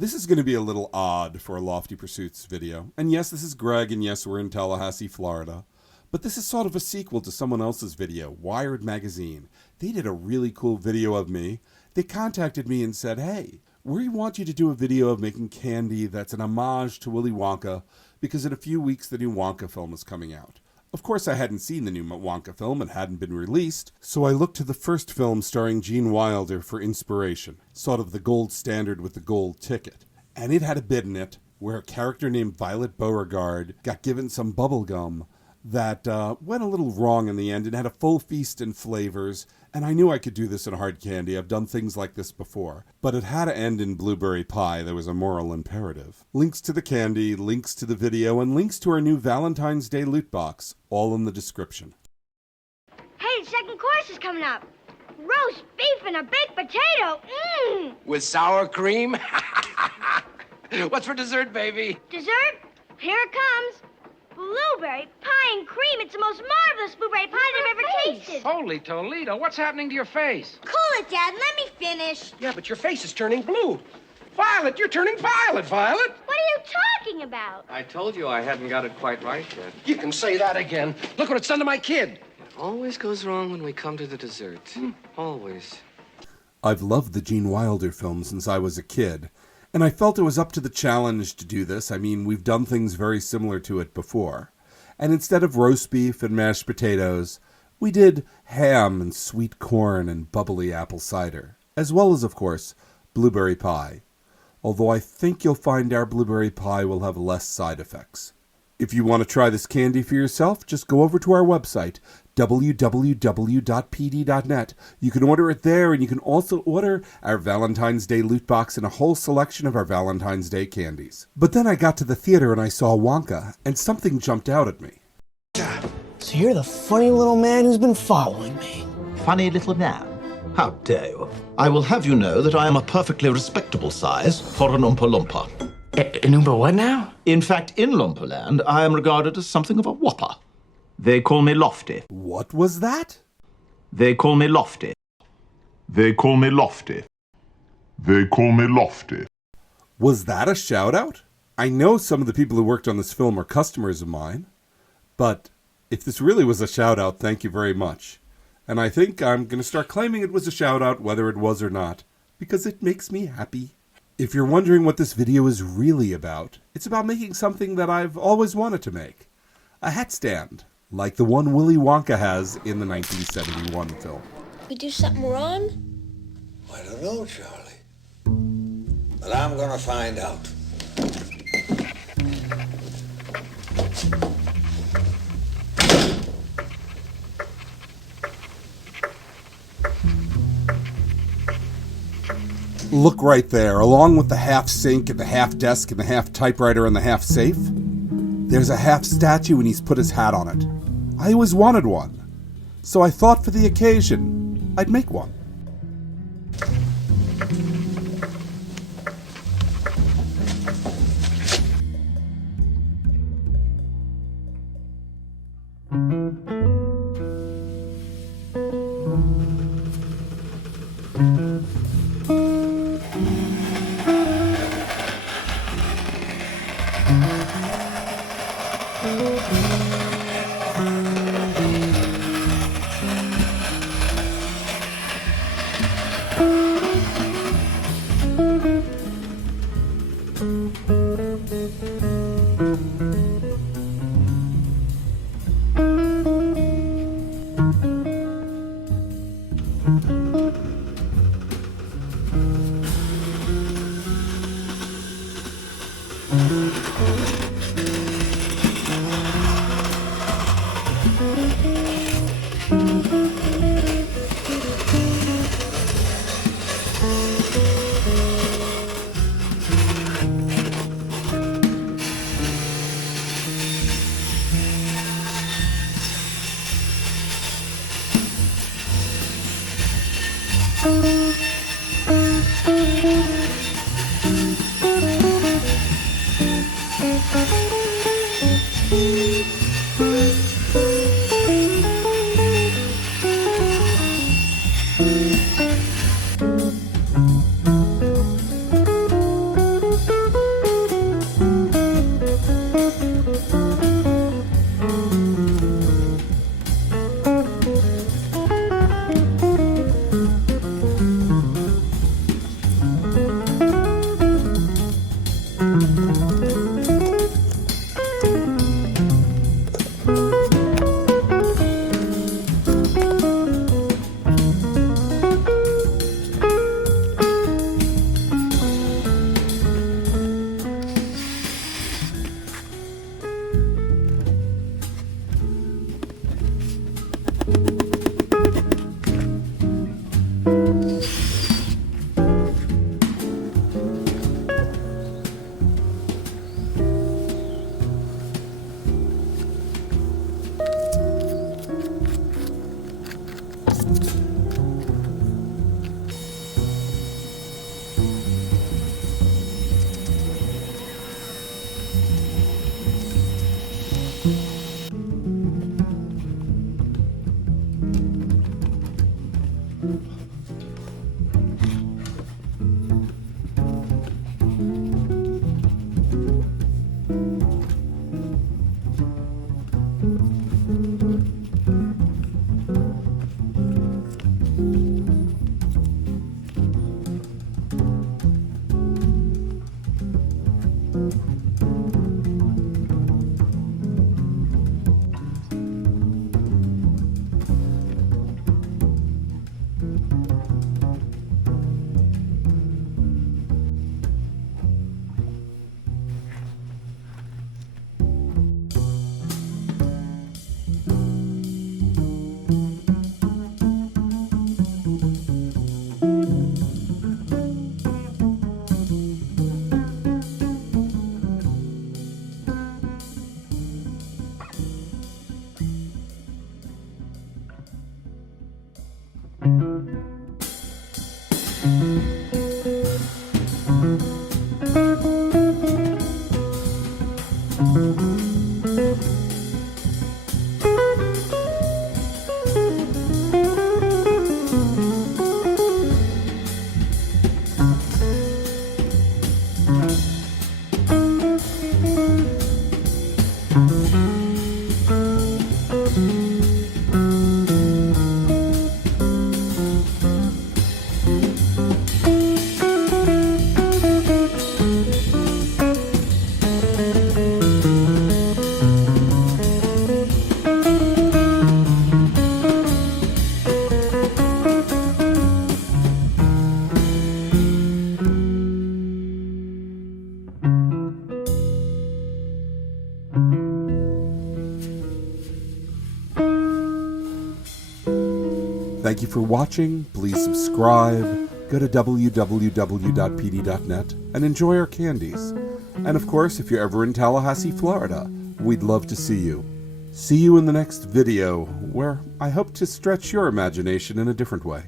This is going to be a little odd for a Lofty Pursuits video. And yes, this is Greg, and yes, we're in Tallahassee, Florida. But this is sort of a sequel to someone else's video, Wired Magazine. They did a really cool video of me. They contacted me and said, hey, we want you to do a video of making candy that's an homage to Willy Wonka, because in a few weeks the new Wonka film is coming out. Of course, I hadn't seen the new Wonka film. It hadn't been released, so I looked to the first film starring Gene Wilder for inspiration, sort of the gold standard with the gold ticket. And it had a bit in it where a character named Violet Beauregard got given some bubble gum that went a little wrong in the end and had a full feast in flavors. And I knew I could do this in hard candy. I've done things like this before. But it had to end in blueberry pie. There was a moral imperative. Links to the candy, links to the video, and links to our new Valentine's Day loot box, all in the description. Hey, the second course is coming up. Roast beef and a baked potato. Mmm. With sour cream? What's for dessert, baby? Dessert? Here it comes. Blueberry pie and cream. It's the most marvelous blueberry pie I've ever tasted. Holy Toledo, what's happening to your face? Cool it, Dad. Let me finish. Yeah, but your face is turning blue. Violet, you're turning violet, Violet. What are you talking about? I told you I hadn't got it quite right yet. You can say that again. Look what it's done to my kid. It always goes wrong when we come to the dessert. Always. I've loved the Gene Wilder film since I was a kid, and I felt it was up to the challenge to do this. I mean, we've done things very similar to it before. And instead of roast beef and mashed potatoes, we did ham and sweet corn and bubbly apple cider, as well as, of course, blueberry pie. Although I think you'll find our blueberry pie will have less side effects. If you want to try this candy for yourself, just go over to our website, www.pd.net. You can order it there, and you can also order our Valentine's Day loot box and a whole selection of our Valentine's Day candies. But then I got to the theater and I saw Wonka, and something jumped out at me. So you're the funny little man who's been following me. Funny little man? How dare you? I will have you know that I am a perfectly respectable size for an Oompa Loompa. An Oompa what now? In fact, in Loompa-land, I am regarded as something of a whopper. They call me Lofty. What was that? They call me Lofty. They call me Lofty. They call me Lofty. Was that a shout-out? I know some of the people who worked on this film are customers of mine, but if this really was a shout-out, thank you very much. And I think I'm going to start claiming it was a shout-out, whether it was or not, because it makes me happy. If you're wondering what this video is really about, it's about making something that I've always wanted to make. A hatstand, like the one Willy Wonka has in the 1971 film. We do something wrong? I don't know, Charlie. But I'm gonna find out. Look right there, along with the half sink and the half desk and the half typewriter and the half safe, there's a half statue and he's put his hat on it. I always wanted one, so I thought for the occasion, I'd make one. Thank you for watching. Please subscribe. Go to www.pd.net and enjoy our candies. And of course, if you're ever in Tallahassee, Florida, we'd love to see you. See you in the next video, where I hope to stretch your imagination in a different way.